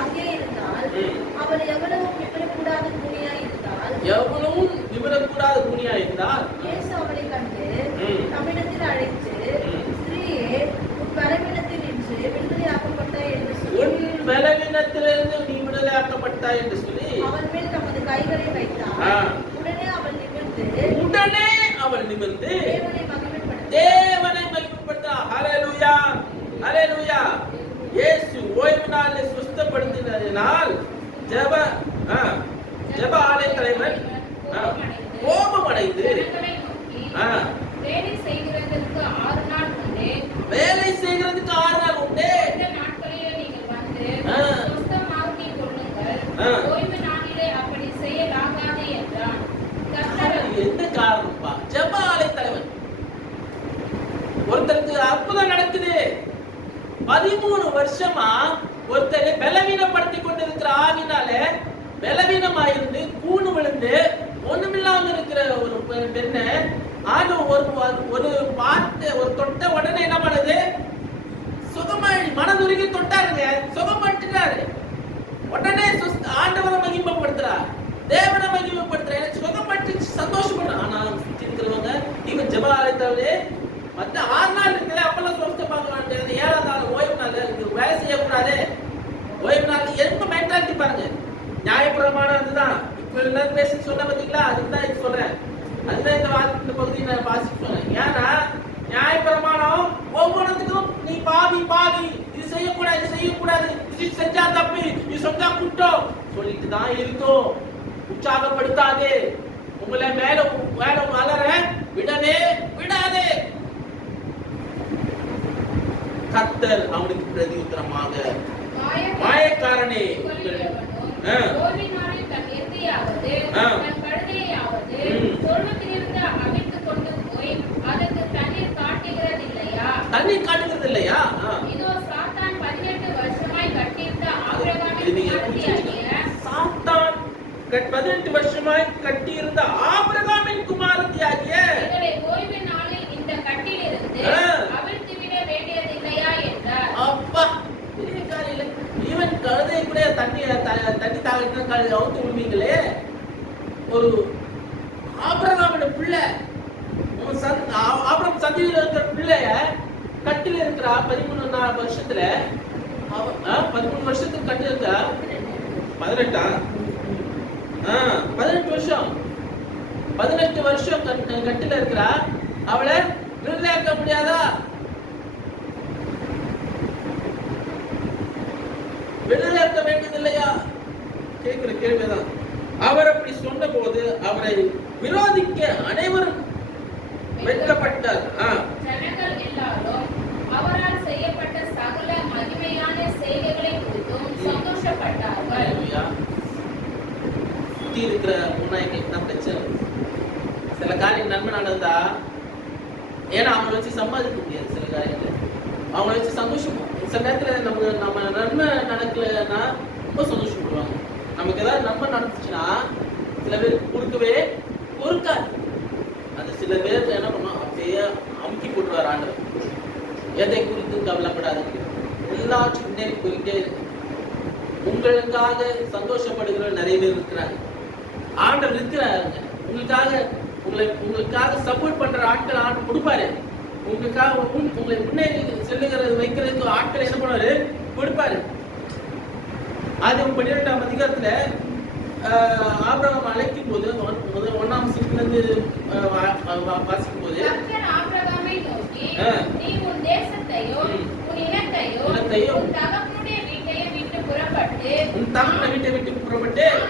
அங்கே இருந்தால். அவள் எவ்வளவும் நிமிரக்கூடாத கூனியாய் இருந்தால். இயேசு அவளை கண்டு தம்மிடத்தில் அழைத்து, ஸ்திரீயே, உன் பலவீனத்தில் நின்று விடுதலையாக்கப்பட்டாய் என்று சொல்லி, உன் பலவீனத்திலிருந்து நீ விடுதலையாக்கப்பட்டாய் என்று சொல்லி அவள் மேல் தமது கைகளை வைத்தார். உடனே அவள் நிமிர்ந்து தேவனை மகிமைப்படுத்தினார். ஹல்லேலூயா, ஹல்லேலூயா. இயேசு ஓய்வு நாளில் சுஸ்தப்படுத்தினதினால் ஜெப ஆலய தலைவர் கோபமடைந்து வேலை செய்கிறதுக்கு 6 நாள் உண்டு, நீங்கள் வந்து சுத்தமாக்கி கொள்ளுங்கள், ஓய்வு நாளிலே அப்படி செய்யலாகாது என்றான். எந்த காரணம்ப்பா? ஜெப ஆலய தலைவர் ஒருத்தருக்கு அற்புதம் நடக்குது. 13 வருஷமா ஒருத்தரை பலவீனப்படுத்தி கொண்டிருக்கிற ஆவினால பலவீனமாயிருந்து கூணு விழுந்து ஒண்ணுமில்லாம இருக்கிற ஒரு பெண்ணை ஆண்டு ஒரு வார்த்தை ஒரு தொட்ட உடனே என்ன பண்ணுது? சுகமாய் மனதுருகி தொட்டாருங்க, சுகப்பட்டுட்டாரு. உடனே ஆண்டவரை மகிமைப்படுத்துறார், தேவனை மகிமைப்படுத்துற, எனக்கு சுகப்பட்டு சந்தோஷப்படுறேன். ஆனா இருக்கிறவங்க இவன் ஜெப ஆலயத்தாலே மற்ற 6 நாள் இருக்குல்ல, அப்பெல்லாம் சொஸ்த பார்க்க வேண்டியது. 7ஆம் நாள் ஓய்வு நாள், வேலை செய்யக்கூடாது. ஓய்வு நாள் எந்த மென்டாலிட்டி பாருங்க. நியாயப்பிரமாணம் அதுதான். இப்ப எல்லாரும் பேசி சொன்ன பார்த்தீங்களா, அதுதான் இது சொல்றேன். அதுதான் இந்த பகுதியை நான் வாசிக்க சொன்னேன். ஏன்னா நியாயப்பிரமாணம் ஒவ்வொன்றுத்துக்கும் நீ பாவி பாவி, இது செய்யக்கூடாது, இது செய்யக்கூடாது, இது செஞ்சா தப்பு, இது செஞ்சா குற்றம் சொல்லிட்டு தான் இருக்கும். உற்சாகப்படுத்தாது, உங்களை மேல வளர விடவே விடாதே. கர்த்தர் அவனுக்கு பிரதி உத்தரமாக, மாயக்காரனே தண்ணீர் காட்டுகிறது இல்லையா? சாத்தான் 18 வருஷமாய் கட்டியிருந்த ஆபிரகாமின் குமாரத்தியாகிய அப்பா ஈவன் கழுதை கூட தண்ணி தாகிட்டு அவுத்து விடுவீங்களே. ஒரு ஆபிரகாமின் பிள்ளை, ஆபிரகாம் சந்ததியில் இருக்கிற பிள்ளைய கட்டில இருக்கிறா 13 வருஷத்துல, 13 வருஷத்துக்கு கட்டி இருக்கா. 18 வருஷம், 18 வருஷம் கட்டில இருக்கிறா. அவளை நிர்ணயிக்க முடியாதா? வெளியேற்ற வேண்டியது இல்லையா? கேட்கிற கேள்விதான். அவர் அப்படி சொன்ன போது அவரை விரோதிக்க அனைவரும் வெட்கப்பட்டார். ஜனங்கள் எல்லாரும் அவரால் செய்யப்பட்ட சகல மகிமையான செய்கைகளை குறித்தும் சந்தோஷப்பட்டார்கள். சுத்தி இருக்கிற முன்னாய்க்கு தான் பிரச்சனை. சில காரியம் நன்மை நடந்தா, ஏன்னா அவங்களை வச்சு சம்பாதிக்க முடியாது. சில காரியங்கள் அவங்களை வச்சு சந்தோஷம். சில நேரத்தில் நம்ம நன்மை நடக்கலைன்னா ரொம்ப சந்தோஷப்படுவாங்க. நமக்கு ஏதாவது நன்மை நடந்துச்சுன்னா சில பேருக்கு கொடுக்கவே பொறுக்காது. அது சில பேருக்கு என்ன பண்ணுவோம், அப்படியே அமுக்கி போட்டுருவார் ஆண்டவர். எதை குறித்து கவலைப்படாது, எல்லாச்சும் முன்னேறி போயிட்டே இருக்கு. உங்களுக்காக சந்தோஷப்படுகிற நிறைய பேர் இருக்கிறாங்க. ஆண்டவர் இருக்கிறாருங்க. உங்களுக்காக சப்போர்ட் பண்ற ஆட்கள் ஆண்டு கொடுப்பாரு. உங்களுக்காக உங்களை முன்னேறி செல்லுகிறது வைக்கிறதுக்கு ஆட்கள் என்ன பண்ணுவாரு, கொடுப்பாரு. அது 12ஆம் அதிகாரத்துல ஆபிரகாம் அழைக்கும் போது 1ஆம் வசனத்திலிருந்து வாசிக்கும் போது, ஆபிரகாமை நோக்கி, நீ உன் தேசத்தையும் உன் இனத்தையும் உன் தகப்பனுடைய வீட்டையும் விட்டு புறப்பட்டு நான்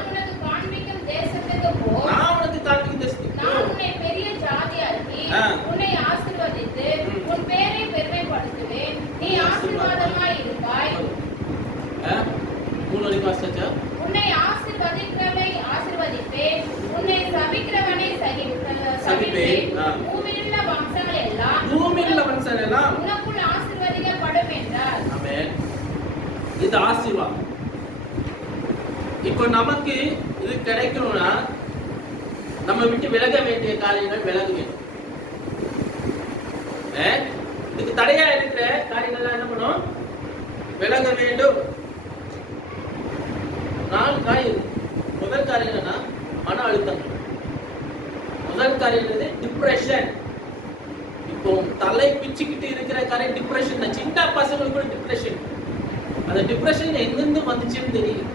உனக்கு காண்பிக்கும் தேசத்துக்கு போ. நான் உன்னை பெரிய ஜாதியாக்கி உன்னை ஆசீர்வதித்து உன் பேரை பெருமைப்படுத்துவேன். நீ ஆசீர்வாதமாய் இருப்பாய். உன்னை ஆசீர்வதிக்கிறவனை ஆசீர்வதிப்பேன், உன்னை சபிக்கிறவனை சபிப்பேன். பூமியிலுள்ள வம்சங்கள் எல்லாம் உனக்குள் ஆசீர்வதிக்கப்படும் என்றார். ஆமென். இது ஆசீர்வாதம். இப்போ நமக்கு இது கிடைக்கணும்னா நம்ம விட்டு விலக வேண்டிய காரியங்கள் விலக வேண்டும். இதுக்கு தடையா இருக்கிற காரியங்கள் என்ன பண்ணும், விலக வேண்டும். 4 காரியம். முதல் காரியம் என்னன்னா மன அழுத்தம். முதல் காரியம் என்னது, டிப்ரெஷன். இப்போ தலை பிச்சுக்கிட்டு இருக்கிற காரியம் டிப்ரெஷன். சின்ன பசங்களுக்கு கூட டிப்ரெஷன். அந்த டிப்ரெஷன் எங்கிருந்து வந்துச்சுன்னு தெரியும்.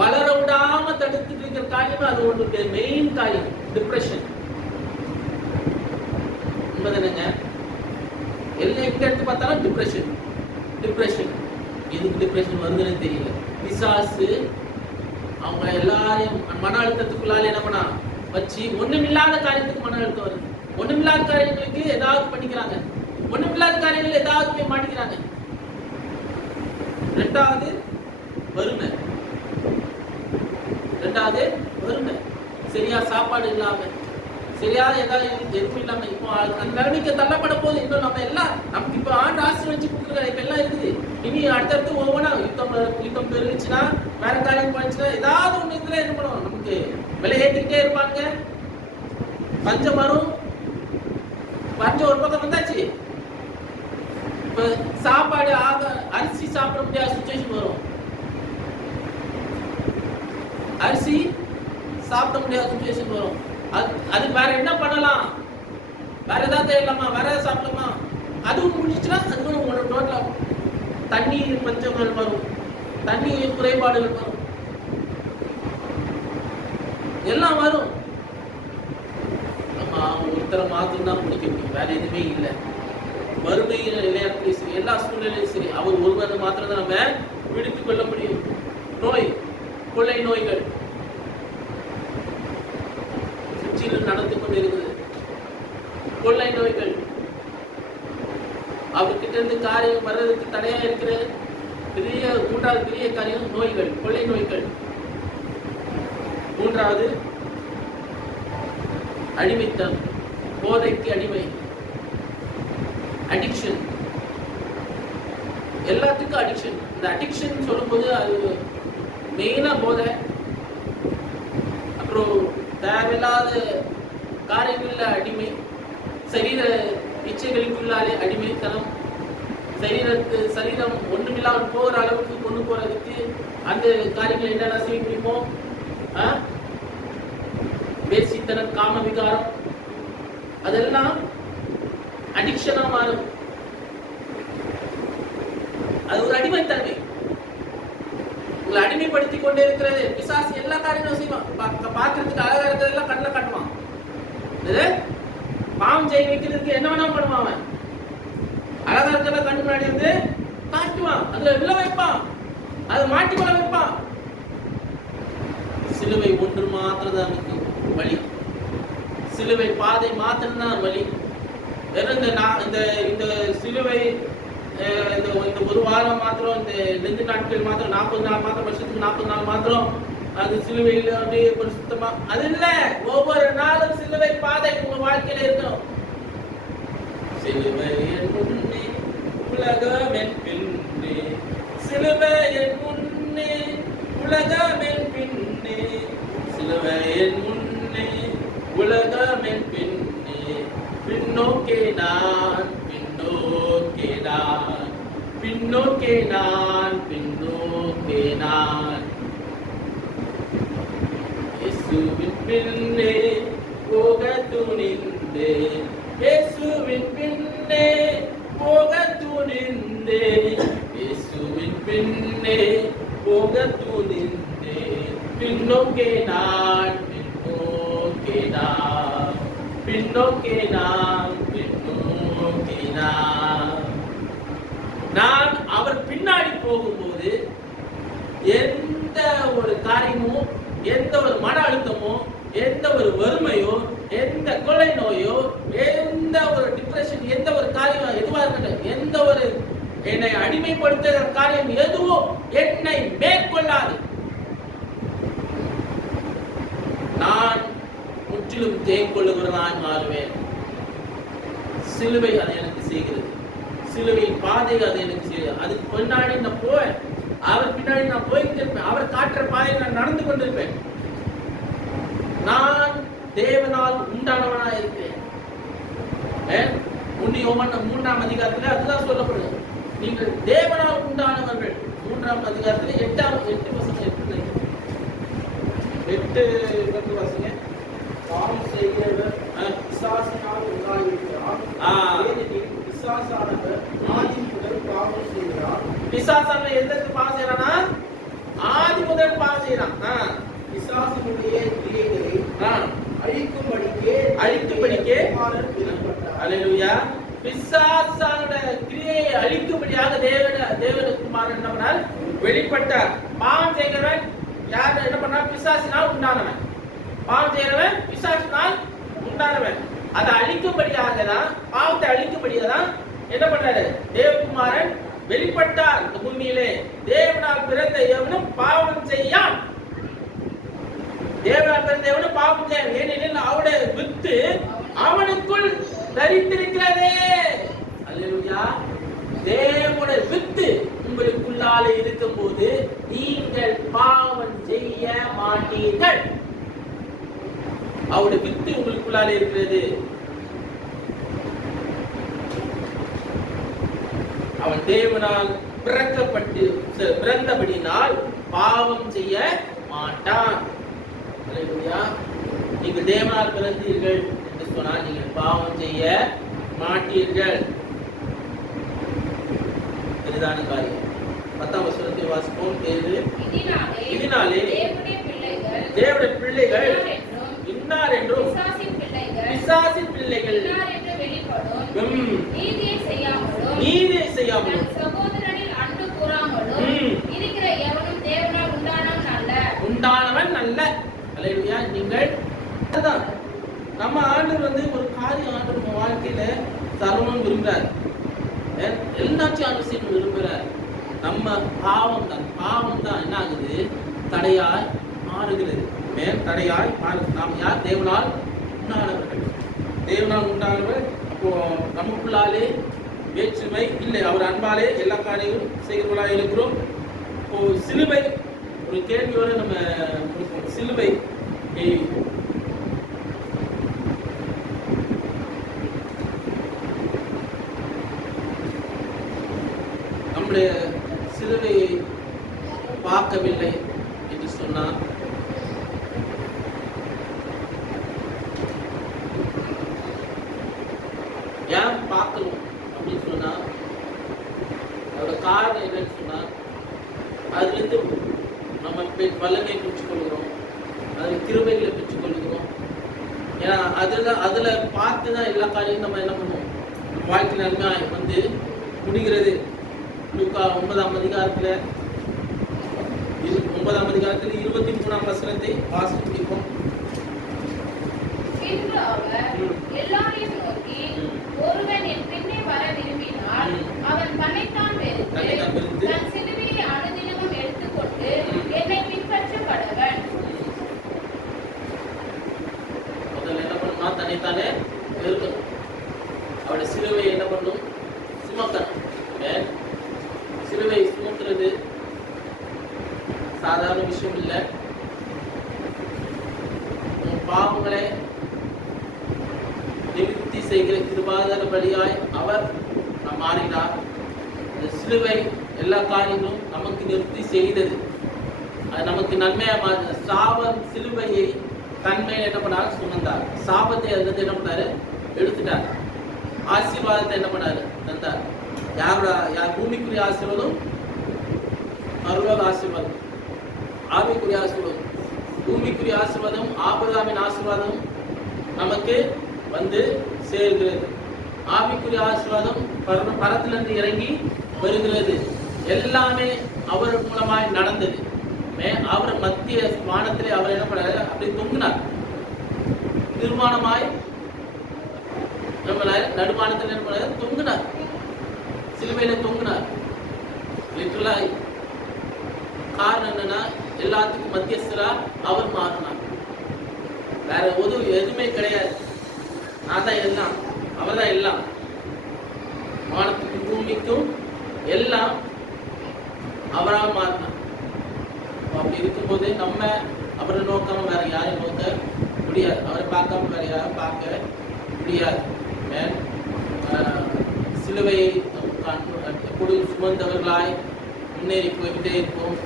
வளர விடாம தடுத்துட்டு இருக்கிற காரியமே அது ஒன்று மெயின் காரியம், டிப்ரெஷன். உண்மைதானங்க? எல்லாம் எங்க எடுத்து பார்த்தாலும் டிப்ரெஷன். எதுக்கு டிப்ரெஷன் வருதுன்னு தெரியல. பிசாசு அவங்க எல்லாரையும் மன அழுத்தத்துக்குள்ளால என்ன பண்ணா வச்சு ஒண்ணுமில்லாத காரியத்துக்கு மன அழுத்தம் வருது. ஒண்ணுமில்லாத காரியங்களுக்கு ஏதாவது பண்ணிக்கிறாங்க, ஒண்ணுமில்லாத காரியங்கள் ஏதாவது போய் மாட்டிக்கிறாங்க. 2வது வறுமை. சரியா சாப்பாடு இல்லாம, சரியா ஏதாவது எதுவும் இல்லாம இப்போ அந்த நிலைமைக்கு தள்ளப்பட போது. இன்னும் நம்ம எல்லாம் நமக்கு இப்போ ஆண்டு ஆசீர்வதிச்சு கொடுக்குற இப்ப எல்லாம் இருக்குது. இனி அடுத்தடுத்து ஒவ்வொன்றா யுத்தம் பெருச்சுன்னா வேற காரியம் பண்ணிச்சுன்னா ஏதாவது ஒண்ணு இதுல என்ன பண்ணுவோம், நமக்கு விலை ஏற்றிக்கிட்டே இருப்பாங்க. பஞ்சம் வரும். பஞ்சம் ஒரு பக்கம் வந்தாச்சு, இப்ப சாப்பாடு அரிசி சாப்பிட முடியாத சுச்சுவேஷன் வரும். அரிசி சாப்பிட முடியாத சுச்சுவேஷன் வரும். அது வேற என்ன பண்ணலாம், வேற ஏதாவது செய்யலாமா, வேற ஏதாவது சாப்பிடலாமா, அதுவும் முடிஞ்சுச்சுன்னா அதுவும் உங்களோட டோட்டலா தண்ணீர் பஞ்சங்கள் வரும், தண்ணீர் குறைபாடுகள் வரும், எல்லாம் வரும். நம்ம ஒருத்தரை மாத்திரம் தான் முடிக்க முடியும், வேற எதுவுமே இல்லை. வறுமையில நிலையாட்டிலும் சரி, எல்லா சூழ்நிலையும் சரி, அவர் ஒருவர் மாத்திரம் தான் நம்ம விடுத்துக் கொள்ள முடியும். நோய், கொள்ளை நோய்கள் சுற்றிலும் நடந்து கொண்டிருக்கிறது. கொள்ளை நோய்கள் அவர்கிட்ட இருந்து காரியம் வர்றதுக்கு தடையா இருக்கிற மூன்றாவது பெரிய காரியம் நோய்கள், கொள்ளை நோய்கள். மூன்றாவது அடிமைத்தனம், போதைக்கு அடிமை, அடிக்ஷன். எல்லாத்துக்கும் அடிக்ஷன். இந்த அடிக்ஷன் சொல்லும்போது அது மெயினா போதை, அப்புறம் தேவையில்லாத காரியங்கள்ல அடிமை, சரீர இச்சைகளுக்குள்ளாலே அடிமைத்தனம், சரீரம் ஒண்ணுமில்லாமல் போகிற அளவுக்கு கொண்டு போறதுக்கு அந்த காரியங்கள் என்னென்ன செய்ய முடியுமோ, வேசித்தனம், காம விகாரம், அதெல்லாம் அடிக்ஷனா மாறும். அது ஒரு அடிமைத்தன்மை. உங்களை அடிமைப்படுத்தி கொண்டே இருக்கிறது. பிசாசு எல்லா காரியங்களும் செய்வான். பார்க்கறதுக்கு அழகா இருக்கிறதெல்லாம் கண்ணில் காட்டுவான். பாவம் செய்ய வைக்கிறதுக்கு என்ன வேணா பண்ணுவான். அவன் அழகா இருக்கிறத கண்டு முன்னாடி வந்து காட்டுவான், அதுல விழ வைப்பான், அதை மாட்டிக்கொள்ள வைப்பான். சிலுவை ஒன்று மாத்திரம் தான் நமக்கு வழி. சிலுவை பாதை மாத்திரம் தான் வழி. வெறும் இந்த சிலுவை இந்த ஒரு வாரம் மாத்திரம், இந்த 2 நாட்கள் மாத்திரம், 40 நாள் மாத்திரம், வருஷத்துக்கு 40 நாள் மாத்திரம் அது சிலுவையில் அப்படியே பரிசுத்தமா, அது இல்ல. ஒவ்வொரு நாளும் சிலுவை பாதை உங்க வாழ்க்கையில இருக்கணும். சிலுவை என் முன்னே, உலகம் என் பின்னே, சிலுவை என் முன்னே, உலகம் என் பின்னே, சிலுவை என் முன்னே, உலகம் என் பின்னே, பின்னோக்கே நான், பின்னோக்கே நான், பின்னோக்கே நான், பின்னோக்கே நான். இயேசுவின் பின்னே போக துணிந்தே, இயேசுவின் பின்னே போக துணிந்தே, இயேசுவின் பின்னே போக துணிந்தே, பின்னோக்கே நான், பின்னோக்கே நான், பின்னோக்கே நான், பின்னோக்கே நான். நான் அவர் பின்னாடி போகும்போது எந்த ஒரு காரியமும், எந்த ஒரு மன அழுத்தமோ, எந்த ஒரு வறுமையோ, எந்த கொள்ளை நோயோ, எந்த ஒரு டிப்ரெஷன், எந்த ஒரு காரியம் எதுவா இருக்கட்டும், எந்த ஒரு என்னை அடிமைப்படுத்துகிற காரியம் எதுவோ என்னை மேற்கொள்ளாது. நான் முற்றிலும் ஜெயம் கொள்ளுகிறவனாய் மாறுவேன். சிலுவை அதை எனக்கு செய்கிறது. சிலுவையின் பாதை அதை எனக்கு செய்கிறது. அதுக்கு பின்னாடி நான் போவேன், அவர் பின்னாடி நான் போய்கிட்டு இருப்பேன். அவர் காட்டுற பாதையில் நான் நடந்து கொண்டிருப்பேன். நான் தேவனால் உண்டானவனா இருக்கிறேன். 1 யோவான் 3ஆம் அதிகாரத்தில் அதுதான் சொல்லப்படுது. நீங்கள் தேவனால் உண்டானவர்கள். 3ஆம் அதிகாரத்தில் 8 வசனம் எப்படி 8 வசங்க. பாவம் செய்கிறவர் பிசாசினால் உண்டாயிருக்கிறார். பிசாசானவர் ஆதி முதல் பாவம் செய்கிறார். பிசாசானவர் எதற்கு பாவம் செய்யறானா? ஆதி முதல் பாவம் செய்யறான். பிசாசினுடைய கிரியைகளை அழிக்கும்படிக்கே அல்லேலூயா. பிசாசானுடைய கிரியையை அழிக்கும்படியாக தேவகுமாரன் என்ன பண்ணார்? வெளிப்பட்டார். பாவம் செய்கிறவன் யார் என்ன பண்ணா? பிசாசினால் உண்டானவன். பாவம் செய்கிறவன் பிசாசினால் உண்டானவன். அதை அழிக்கும்படியாக தான், பாவத்தை அழிக்கும்படியாக தான் என்ன பண்ணாரு? தேவகுமாரன் வெளிப்பட்டார் இந்த பூமியிலே. தேவனால் பிறந்த எவனும் பாவம் செய்யான். தேவனால் பிறந்த எவனும் பாவம் செய்யான். ஏனெனில் அவருடைய வித்து அவனுக்குள் தரித்திருக்கிறதே. அல்லேலூயா. தேவனுடைய வித்து உங்க நமக்குள்ளாலே இருக்கும்போது நீங்கள் பாவம் செய்ய மாட்டீர்கள். அவருடைய வித்து உங்களுக்குள்ளாலே இருக்கிறது. அவன் தேவனால் பிறந்தபடினால் பாவம் செய்ய மாட்டான். அல்லேலூயா. நீங்கள் தேவனால் பிறந்தீர்கள் என்று சொன்னால் நீங்கள் பாவம் செய்ய மாட்டீர்கள். இதுதான காரியம். 10ஆம் வசனத்தில் வாசிப்போம். இதனாலே தேவனுடைய பிள்ளைகள் இன்னார் என்றும் பிசாசின் பிள்ளைகள் நீதியை செய்யாமலும் சகோதரனில் அன்பு கூறாமலும் இருக்கிற எவனும் தேவனால் உண்டானவன் அல்ல. அல்லேலூயா. நீங்கள் அதான் நம்ம ஆண்டவர் ஒரு காரியம் ஆண்டவர் நம்ம வாழ்க்கையில தரணும்னு விரும்புறாரு. எல்லாத்தையும் ஆண்டவர் செய்யணும் விரும்புறாரு. நம்ம பாவம் தான் என்ன ஆகுது? தடையாய் மாறுகிறது. தடையாய் மாறுது. நாம் யார்? தேவனால் உண்டானவர். அப்போ நமக்குள்ளாலே வேற்றுமை இல்லை. அவர் அன்பாலே எல்லா காரியங்களும் செய்கிறவர்களாக இருக்கிறோம். இப்போ சிலுவை ஒரு கேள்வியோட நம்ம சிலுவை நம்முடைய சிலுவையை பார்க்கவில்லை என்று சொன்னார். ஏன் பார்க்கணும் அப்படின்னு சொன்னா அதோட காரணம் என்னன்னு சொன்னா அதுலேருந்து நம்ம பலனை பெற்றுக்கொள்கிறோம், அதுல கிருபைகளை பெற்றுக்கொள்கிறோம். ஏன்னா அதுல பார்த்துதான் எல்லா காரியமும் நம்ம என்ன பண்ணுவோம், வாழ்க்கை நன்மை முடிகிறது. 9ஆம் அதிகாரத்துல 23ஆம் வசனத்தை வாசித்து முடிப்போம். எல்லாரையும் நோக்கி, ஒருவன் என் பின்னே வர விரும்பினால் அவன் தன்னைத்தான் வெறுத்து தன் சிலுவையை அனுதினமும் எடுத்துக்கொண்டு என்னை பின்பற்ற கடவன். முதல்ல என்ன பண்ணுமா? தன்னைத்தானே வெறுக்கணும். அவருடைய சிலுவையை என்ன பண்ணும்? சுமக்கணும். சிலுவை சுமக்கிறது சாதாரண விஷயம் இல்லை. பாவங்களை நிவர்த்தி செய்கிற கிருபாதார பலியாய் அவர் மாறினார். இந்த சிலுவை எல்லா காரியங்களும் நமக்கு நிவர்த்தி செய்தது. அது நமக்கு நன்மையா மாறின. சாபம் சிலுவையை தன்மையை என்ன பண்ணார்? சுமந்தார். சாபத்தை அதுல என்ன பண்ணாரு? எடுத்துட்டார். ஆசீர்வாதத்தை என்ன பண்ணாரு? தந்தார். யார் பூமிக்குரிய ஆசீர்வாதம்? பரலோக ஆசீர்வாதம். ஆவிக்குரிய ஆசீர்வாதம். பூமிக்குரிய ஆசீர்வாதம் ஆபிரகாமின் ஆசீர்வாதம் நமக்கு சேர்கிறது. ஆவிக்குரிய ஆசீர்வாதம் பரத்திலிருந்து இறங்கி வருகிறது. எல்லாமே அவர் மூலமாய் நடந்தது. அவர் மத்திய வானத்திலே அவர் என்ன பண்ணாரு? அப்படி தொங்கினார். நிர்மாணமாய் நடுமானத்தில் என்ன பண்ணாரு? தொங்கினார். சிலுவையில தொங்கினார். லிட்டரலாய் காரணம் என்னன்னா எல்லாத்துக்கும் மத்தியஸ்தரா அவர் மாறினார். வேற எதுவுமே கிடையாது. நான் தான் எல்லாம், அவர் தான் எல்லாம். வானத்துக்கும் பூமிக்கும் எல்லாம் அவராக மாறினார். அப்படி இருக்கும்போது நம்ம அவரை நோக்காம வேற யாரையும் நோக்க முடியாது. அவரை பார்க்காம வேற யாரும் பார்க்க முடியாது. சிலுவையை எப்பொழுதும் சுமந்தவர்களாய் முன்னேறி போய்கிட்டே இருக்கும்.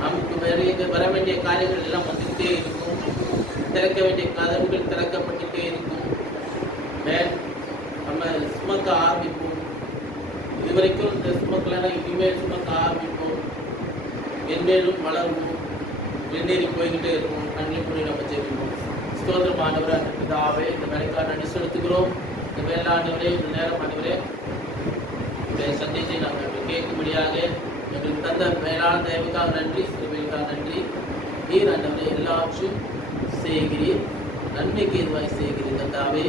நமக்கு வர வேண்டிய காரியங்கள் எல்லாம் வந்துகிட்டே இருக்கும். திறக்க வேண்டிய கதவுகள் திறக்கப்பட்டுட்டே இருக்கும். நம்ம சுமக்க ஆரம்பிப்போம். இதுவரைக்கும் இந்த சுமக்கலாம் இனிமேல் சுமக்க ஆரம்பிப்போம். மென்மேலும் வளருவோம். முன்னேறி போய்கிட்டே இருக்கும். நன்றி பண்ணி நம்ம செய்வோம். ஸ்தோத்திரம் ஆண்டவரே, பிதாவே, இந்த வேலைக்காக நன்றி செலுத்துகிறோம். இந்த வேளாண்டவரே, இந்த நேரம் ஆண்டவரே இந்த சந்தித்தை நாங்கள் கேட்கும்படியாக எங்களுக்கு தந்த மேலான தேவைக்காக நன்றி, சிறுமைக்காக நன்றி. நீர் ஆண்டவரே எல்லாவற்றும் செய்கிறீர், நன்மைக்கு எதுவாய் செய்கிறீர். கர்த்தாவே,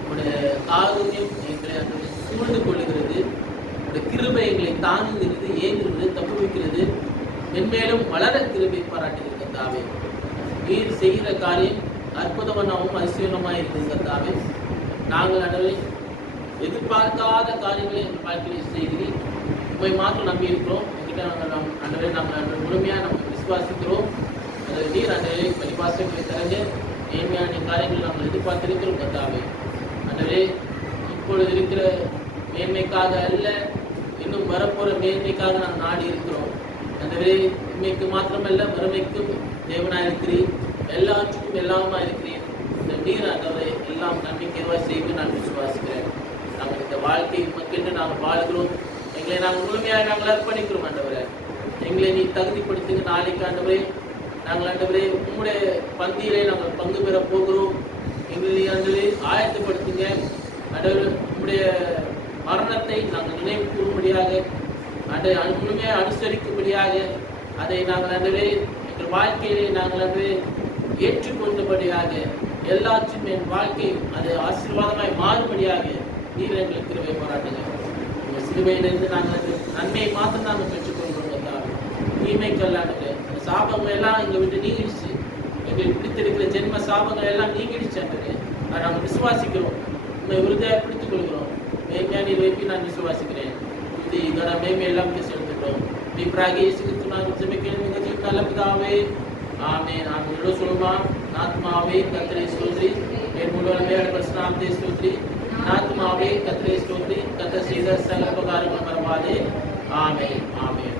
உங்களுடைய காருண்யம் எங்களை ஆண்டவரே சூழ்ந்து கொள்ளுகிறது. உங்களுடைய கிருபை எங்களை தாங்குகிறது, ஏங்குகிறது, தப்புவிக்கிறது. மென்மேலும் வளர கிருபை பாராட்டுகிறது. கர்த்தாவே, நீர் செய்கிற காரியம் அற்புதமானவும் அதிசயமாய் இருக்குது. கர்த்தாவே, நாங்கள் ஆண்டவரே எதிர்பார்க்காத காரியங்களை எங்கள் வாழ்க்கையில் செய்கிறீர். உண்மை மாற்றம் நம்பி இருக்கிறோம். ஆண்டவரே நாங்கள் முழுமையாக நம்ம விசுவாசிக்கிறோம். அது நீர் ஆண்டவரே பரிபாசங்களை தரங்க மேன்மையான காரியங்கள் நாங்கள் எதிர்பார்த்திருக்கிறோம் கர்த்தாவே. ஆண்டவரே இப்பொழுது இருக்கிற மேன்மைக்காக அல்ல, இன்னும் வரப்போற மேன்மைக்காக நாங்கள் நாடி இருக்கிறோம். ஆண்டவரே இன்மைக்கு மாத்திரமல்ல மறுமைக்கும் தேவனாக இருக்கிறீர், எல்லாற்றுக்கும் எல்லாமா இருக்கிறீர். இந்த நீர் ஆண்டவரை எல்லாம் நம்பிக்கையாக செய்து நான் விசுவாசிக்கிறேன். நாங்கள் இந்த வாழ்க்கை மக்கள் நாங்கள் வாழ்கிறோம். எங்களை நாங்கள் முழுமையாக நாங்கள் அர்ப்பணிக்கிறோம் ஆண்டவரே. எங்களை நீ தகுதிப்படுத்துங்க. நாளைக்கு ஆண்டவரே நாங்கள் ஆண்டவரே உங்களுடைய பந்தியிலே நாங்கள் பங்கு பெற போகிறோம். எங்களை ஆண்டவரே ஆயத்தப்படுத்துங்க ஆண்டவரே. உங்களுடைய மரணத்தை நாங்கள் நினைவு கூறும்படியாக முழுமையாக அனுசரிக்கும்படியாக அதை நாங்கள் ஆண்டவரே எங்கள் வாழ்க்கையிலே நாங்கள் ஆண்டவரே ஏற்றுக்கொண்டபடியாக எல்லாற்றும் என் வாழ்க்கை அது ஆசீர்வாதமாய் மாறும்படியாக நீர் எங்களுக்கு கிருபை பாராட்டுங்க. உங்கள் சிலுவையிலிருந்து நாங்கள் நன்மையை மாத்திரம் நாங்கள் பெற்றுக்கொள்கிறோம். தீமைக்கல்லாண்டுங்க அந்த சாபங்கள் எல்லாம் எங்களை விட்டு நீங்கிடுச்சு. எங்களுக்கு பிடித்திருக்கிற ஜென்ம சாபங்கள் எல்லாம் நீங்கிடுச்சு. நாங்கள் விசுவாசிக்கிறோம், உண்மை உறுதியாக பிடித்துக் கொள்கிறோம். மேன்மையா நீர் வைப்பி நான் விசுவாசிக்கிறேன். இது இதோட மேன்மை எல்லாம் செலுத்துகிறோம். இப்பராக இயேசு கிறிஸ்து நாமத்தில் ஜெபிக்கிறேன் எங்கள் ஜீவன் நல்ல பிதாவே, ஆமென். ஆமென். சொல்லுமா ஆத்மாவே கர்த்தரை ஸ்தோத்திரி, என் முழுவதுமே பரிசுத்தநாமத்தை ஸ்தோத்திரி. ஆத்மாவே கர்த்தரை ஸ்தோத்திரி, கர்த்தர் செய்த சகல உபகாரங்கள் மறவாதே. ஆமென். ஆமென்.